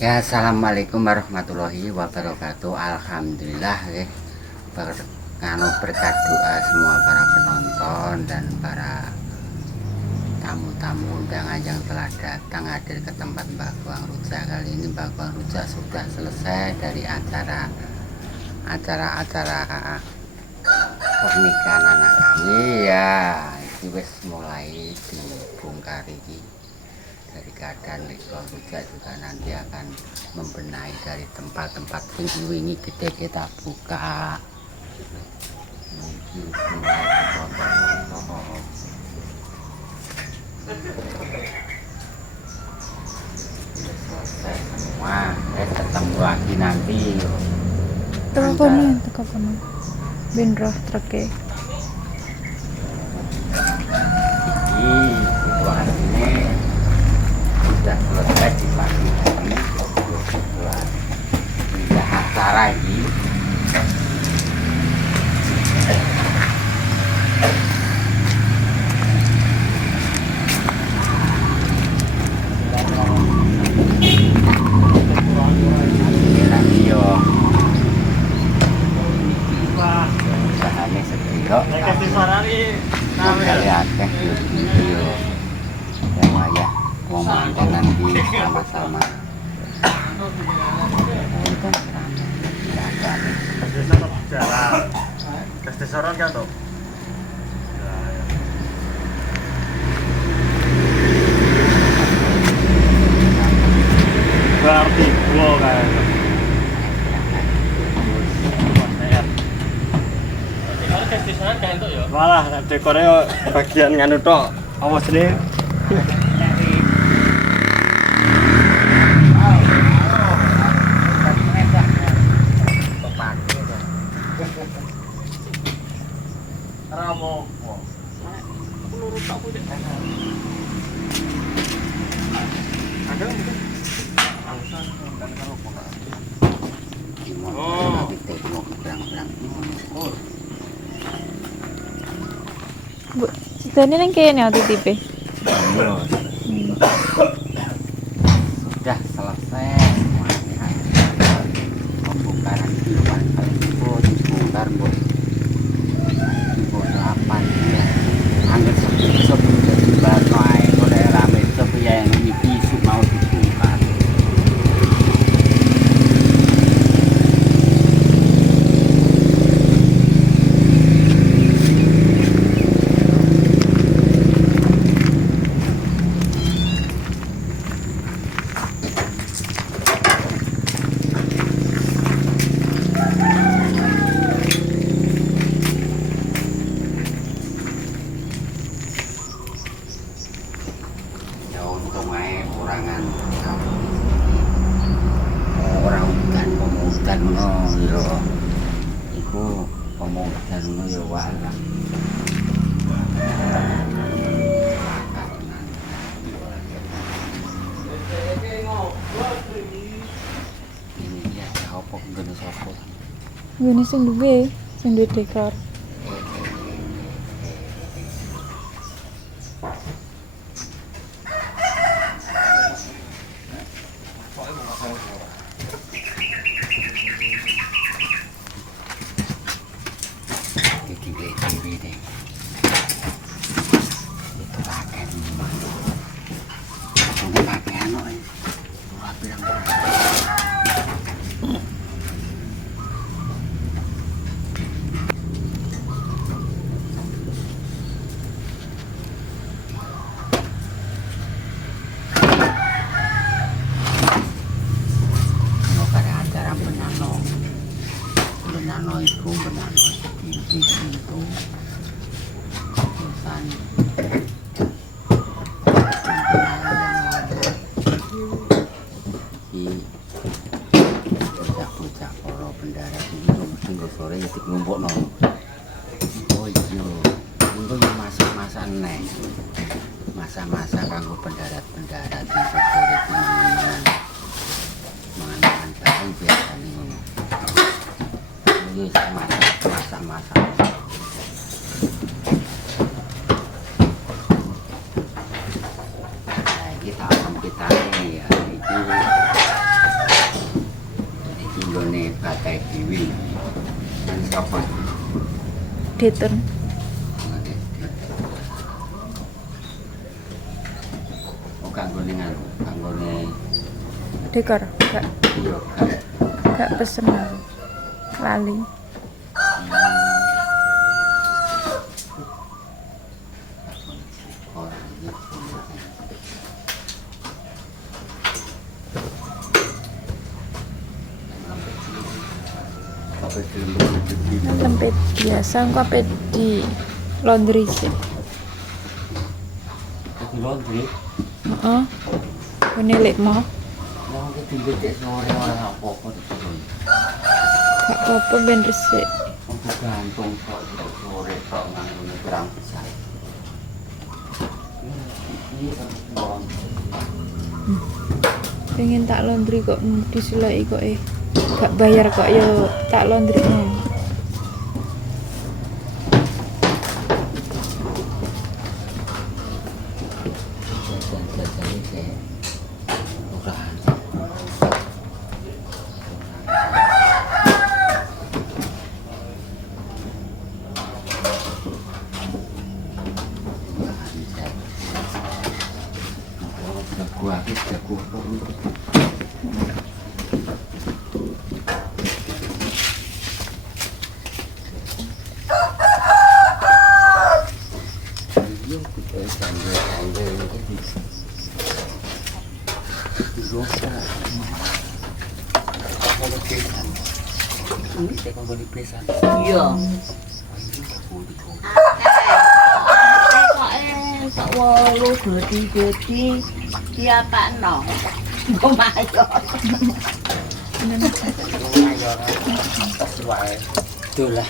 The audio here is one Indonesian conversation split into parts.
Ya, assalamualaikum warahmatullahi wabarakatuh. Alhamdulillah ya. Berkat doa semua para penonton dan para tamu-tamu undangan yang telah datang hadir ke tempat Mbak Guang Rujak. Kali ini Mbak Guang Rujak sudah selesai dari acara pernikahan anak kami ya. Ini wis mulai dibongkar ini. Dari keadaan Mbak Rujak juga nanti akan membenahi dari tempat-tempat ini kita buka. Selesai semua, ketemu lagi nanti. Teka kono, Bindroh treke. Ini situasi ini sudah selesai di pagi hari setelah pindah acara ini. Usahanya sedih lihat video yang ayah mau makan nanti sama-sama. Berarti gua kan. Malah dekornya bagian nganu tok. Awas nih. Ramo. Bu, sidane nang kene ati tipe. Sudah selesai pembongkaran duluan kali dibongkar buat apa ya angin sebelum jadi batai oleh rame tapi yang ini isu mau dibongkar. Kurangan orang hutan pemutan no yo iku pemutan no yo walah ini dia apa ngene sapa Ngene sing duwe dekor. Benano itu urusan bocah-bocah para pendarat ini mesti sore dikumpul no. Oh iya, itu masak-masak neng, masak-masak kanggo pendarat-pendarat di sore mangan bareng biasanya ngono. Ini masak-masak. Nah, kita ini ya, itu dewi. Siapa? Detun. Oh kanggone nganu, kanggone Dekor. Gak iya gak pesen aku. Lali. Tempe biasa engko ape di laundry sih. Di laundry. Heeh. Ini lek mau. Yang kita bedek sore ora apa-apa dikon. Gak apa-apa ben resik. Untuk gantung kok sore kok nganggo perang besar. Ini kan Pengen tak laundry kok disulai kok gak bayar kok yo tak laundry no. jajan-jajan iki murah. Gua habis jago Iya. Kok wolu gedi-gedi diapakno? Engko mayor. Itulah.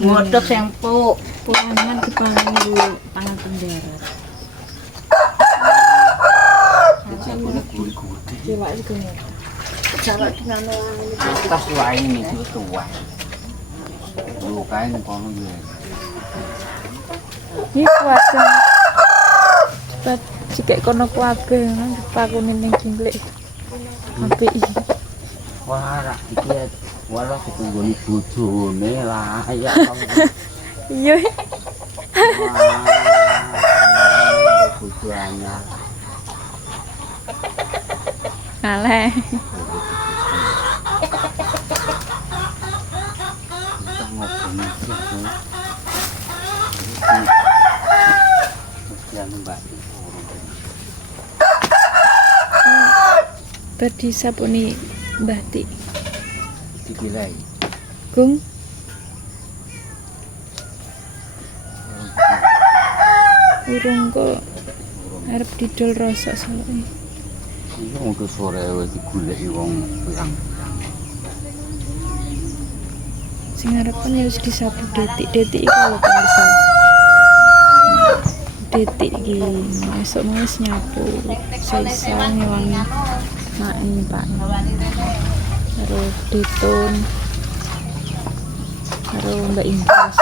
Ngodok sing empuk. Pulangan dipangan dulu pangan penjara. Cewek itu nih. Jarak dengan orang Tas wae ini itu wae. Lu kae kono ya. Ini kuatin. Bat jika kono kuabe nang dipakuni ning cilik. Apik iki. Wah, rak iki walah ketunggoni bojone lah ya. Iya. Bojoannya. Aleh. Kita ngobrol sih. Yang Mbak. Tadi sapuni Mbah Ti. Dipilih. Gung. Urung kok arep didol rosok soalnya. Iya untuk sore wis digoleki wong pirang-pirang. Sing arepan ya wis disapu detik-detik iki kalau pemirsa. Detik iki esuk mau wis nyapu. Saisa ngewangi mak ini Pak. Terus ditun. Terus Mbak Inggris.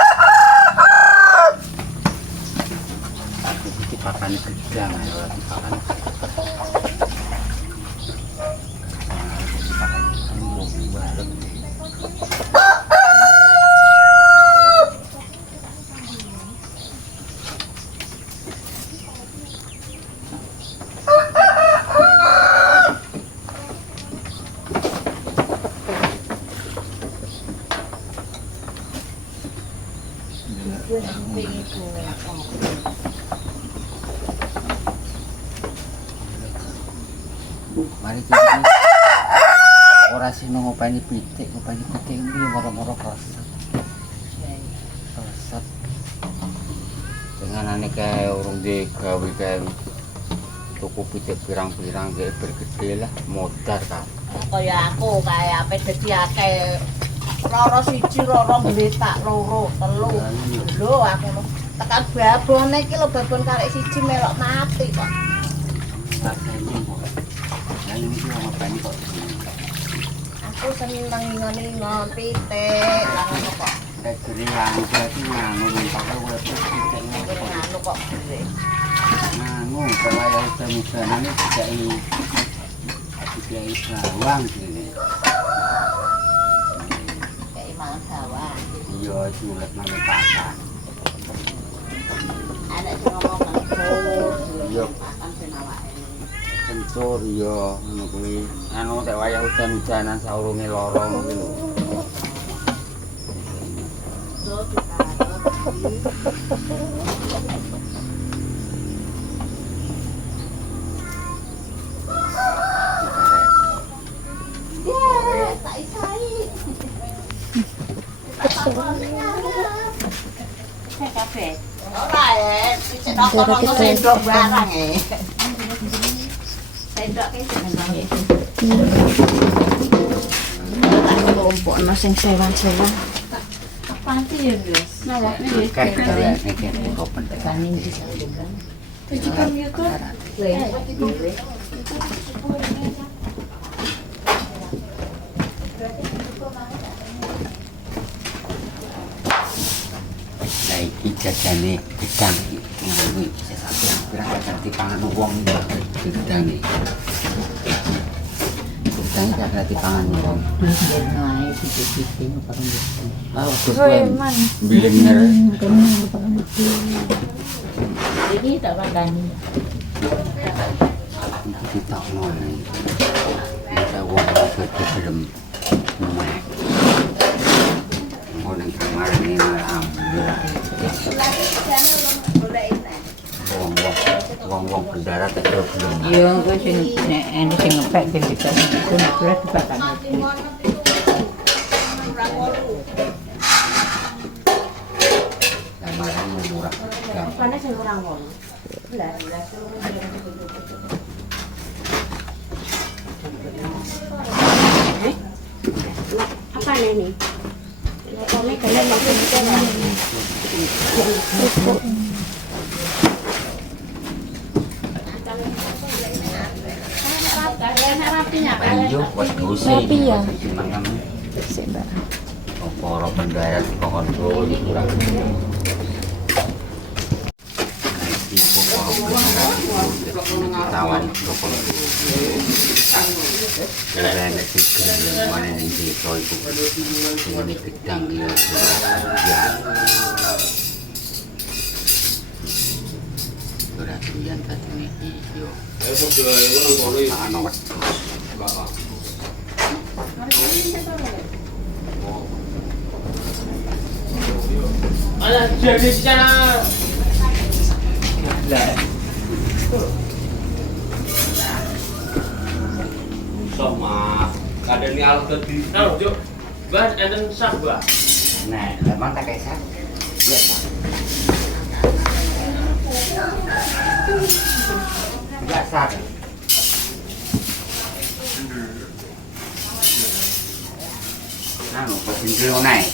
Dipakan gedang ya, dipakan. Mari kita ora sino ngopeni pitik iki moro-moro kresek. Kresek. Dengan aneh kae urung digawe kae tuku pitik pirang-pirang kae bergede lah modar kan. kaya aku kae ape dadi akeh loro siji loro mbletak loro telu lho aku tekan babone iki lho babon karek siji melok mati kok. Tak seni kok. Lah iki ngopeni kok. Aku seneng ngon pitik lan ngono kok. Nek gerilang berarti nganu mentok urip pitik Nganu kok dhewe. nganu kalau hujan-hujanan dikai bawang gini. sulit manfaatan. Ada sing ngomong Yo. akan senawake. Sensor yo ngono kuwi. Anu tek wayah udan-udanan saurunge lara ngono kuwi lho. Darah kita sing sewan-sewan. Apaan sih ya, Guys? Nawaknya ya. Kayak kok penting. Tujuh kami itu. Lah iki jajane gedang ngono bisa sampeyan pirang-pirang dipangan wong gedang iki. Gedang gak dipangan wong. Naik sithik-sithik bareng gitu. Ah, terus Preman. bilenger. Ini tak pandani. Ditokno iki. Bisa wong gede gelem nek. Ngono kamar ini alhamdulillah. Wong pendarat itu belum. Iya, gue sing nek ene sing ngepek sing bisa iku nek berat dipakan. Lamaran murah. Mana sing ora ngono? Apa ini? Kami kalian makan Ayo buat dosi. Rapi ya? Gimana kamu? Sik, Mbak. Para pendarat pohon dulu kurang. Tawan pohon dulu. Kalian itu mana yang di toy itu ini gedang ya. Berat yang tadi ini hijau. Anak Ada jadi di sana. Sama ada nih alat tadi. Tahu, Cuk. Bas enten sak, Mbak. Nah, memang tak kayak sah. Lihat, Pak. Enggak sah. Nah, kok sendiri naik.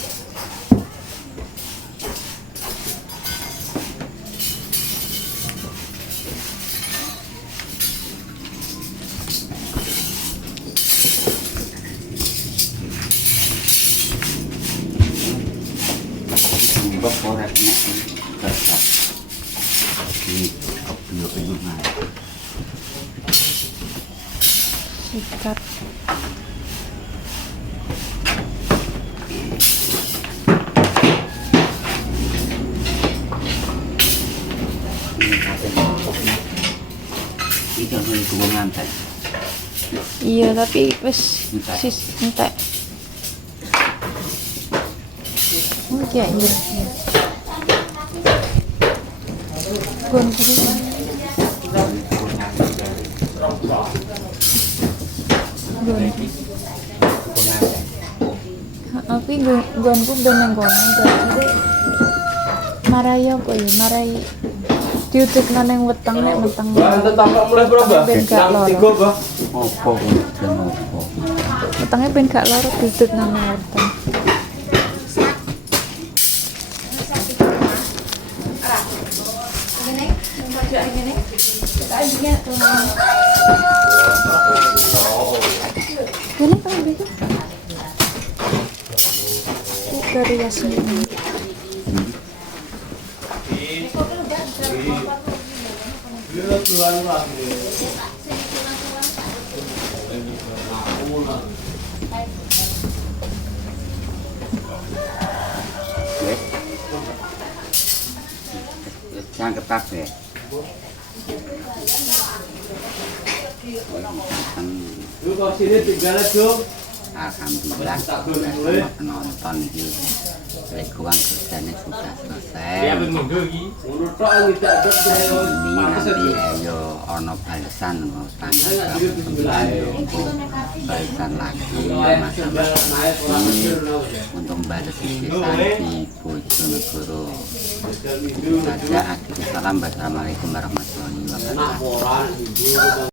Bok korek nek kertas. Ini kopi itu mah. Sikat. Ini kan dua ngantai. Iya, tapi wis Entek. sis entek. Iya, iya. Gon aku gonku beneng kono jadi marai apa ya marai diutuk nang weteng nek weteng Enten tampak mulai berapa? ben gak loro Tiga, Mbak. Opo dan opo. wetenge ben gak loro diutuk nang weteng Ini kan begitu. Dari Yasmin. pasang ketat ya. Lu kok sini tinggal aja. Alhamdulillah sama penonton di lingkungan kerjanya sudah selesai. Menurut tok ngita Ini nanti ayo ono balasan tanggal 29 untuk balasan lagi masa ini untuk balas kisah di Bojonegoro. Itu saja. Assalamualaikum warahmatullahi wabarakatuh.